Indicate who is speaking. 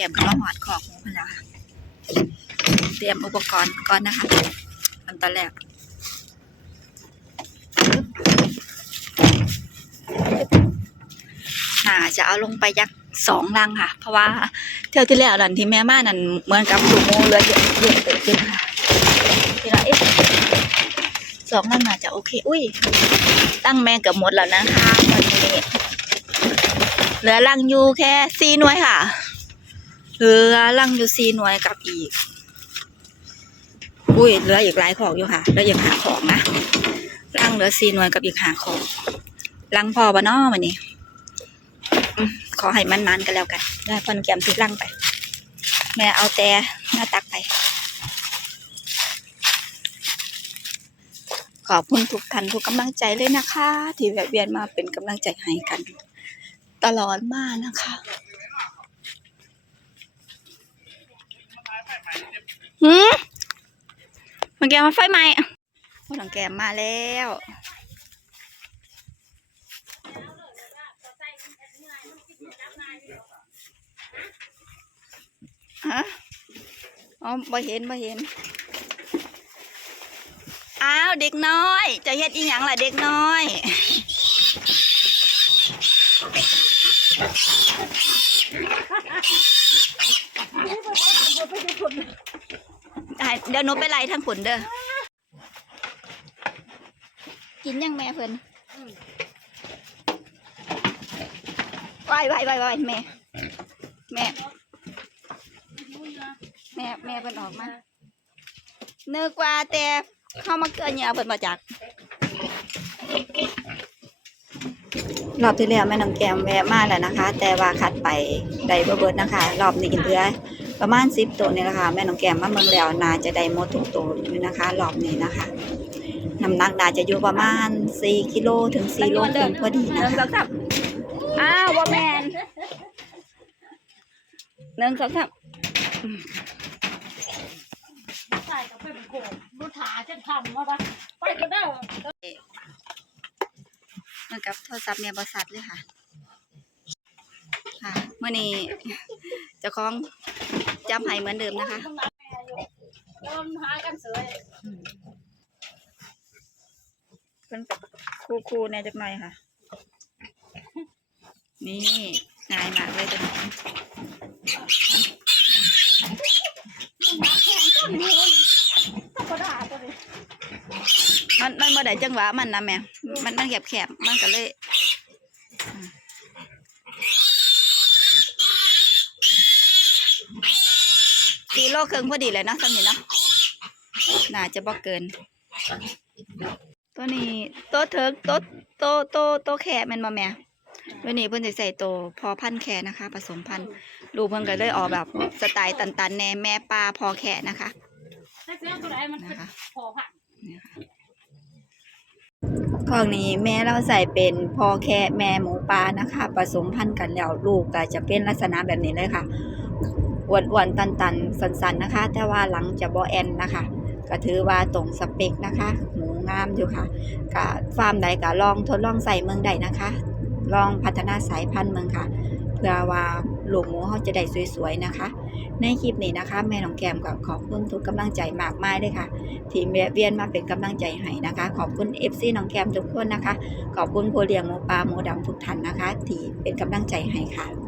Speaker 1: แก็มาหอดขอกหมูเพิ่นแล้วค่ะ เตรียมอุปกรณ์ก่อนนะคะอันตอนแรกน่าจะเอาลงไปยักสองลังค่ะ เพราะว่าเที่ยวที่แล้วนั่นที่แม่มานั่นเหมือนกับลูกหมูเลือเยอะเยอะเกิดขึ้นค่ะทีละเอ๊ะสองลังน่าจะโอเค อุ้ย ตั้งแม่กือบหมดแล้วนะคะวันนี้เหลือลังอยู่แค่สี่หน่วยค่ะ เหลือลังอยู่สี่หน่วยกับอีก อุ้ยเหลืออีกหลายของอยู่ค่ะแล้วยังหาของนะลังเหลือสี่หน่วยกับอีกหาของลังพอบะนอมันนี่ขอให้มันมันๆกันแล้วกันได้พอนแกมติดลังไป แม่เอาแต่หน้าตักไปขอบคุณทุกท่านทุกกำลังใจเลยนะคะ ที่แวะเวียนมาเป็นกำลังใจให้กัน ตลอดมานะคะ หืมมันแกมาไฟไหมพวกหลังแกมมาแล้วฮะอ๋อบ่เห็นบ่เห็น อ้าวเด็กน้อย จะเฮ็ดอีหยังล่ะเด็กน้อย ได้เดี๋ยวหนูไปไล่ทางผุนเด้อ กินยังแม่เพิ่นไหวไหวไหวไหวแม่ แม่ แม่แม่เพิ่นออกมานึกว่าแต่เข้ามาเกินเหยื่อเพิ่นมาจากรอบที่แล้วแม่น้องแกมแวะมาแล้วนะคะ แต่ว่าคัดไปได้บ่เบิดนะคะ รอบนี้เหลือ ประมาณ10ตัวนี่แหละค่ะแม่น้องแกมมาเมืองแล้วน่าจะได้หมดทุกตัวอยู่นะคะรอบนี้นะคะน้ำหนักน่าจะอยู่ประมาณ4กิโลถึง4โลครึ่งพอดีนะคะอ้าวบ่แม่นหนึ่งสองสาม
Speaker 2: ใส่กับเป็นโขงดูถาจะทำมาปะไปก็ได้
Speaker 1: เหมือนกับโทรศัพท์เนี่ยบริษัทเลยค่ะ ค่ะเมื่อนี้เจ้าของ จำให้เหมือนเดิมนะคะ
Speaker 2: โดนหากันเสย
Speaker 1: เป็นคูคูๆแน่จักหน่อยค่ะ นี่ง่ายมากเลยจ้ะมันมันบ่ได้จังหวะมันนะแม่ มันมันแคบแคบมันก็เลย อืมสี่โลครึ่งพอดีเลยเนาะสำนี้เนาะน่าจะบ่เกิน ตัวนี้ตัวเถิกตัวตัวตัวตัวแค่แมันบ่แม่ตัวนี้เพิ่นสิใส่โตพอพันแค่นะคะ ผสมพันธุ์ลูกเพิ่นก็เลยออกแบบสไตล์ตันๆแน่แม่ปลาพอแค่นะคะ
Speaker 2: นะ
Speaker 1: คะ
Speaker 2: พอผ่าน
Speaker 1: ของนี้แม่เราใส่เป็นพอแค่แม่หมูปลานะคะ ผสมพันธุ์กันแล้วลูกก็จะเป็นลักษณะแบบนี้เลยค่ะ อ้วนๆตันๆ สันๆนะคะ แต่ว่าหลังจะบ่แอนนะคะก็ถือว่าตรงสเปคนะคะหมูงามอยู่ค่ะก็ฟาร์มใดก็ลองทดลองใส่เมืองใดนะคะ ลองพัฒนาสายพันธุ์เมืองค่ะ เพื่อว่าลูกหมูเขาจะได้สวยๆนะคะ ในคลิปนี้นะคะ แม่น้องแกมก็ขอบคุณทุกกำลังใจมากมายเลยค่ะ ที่เวียนมาเป็นกำลังใจให้นะคะ ขอบคุณ FC น้องแกมทุกคนนะคะ ขอบคุณผู้เลียงหมูปลาหมูดำทุกท่านนะคะ ที่เป็นกำลังใจให้ค่ะ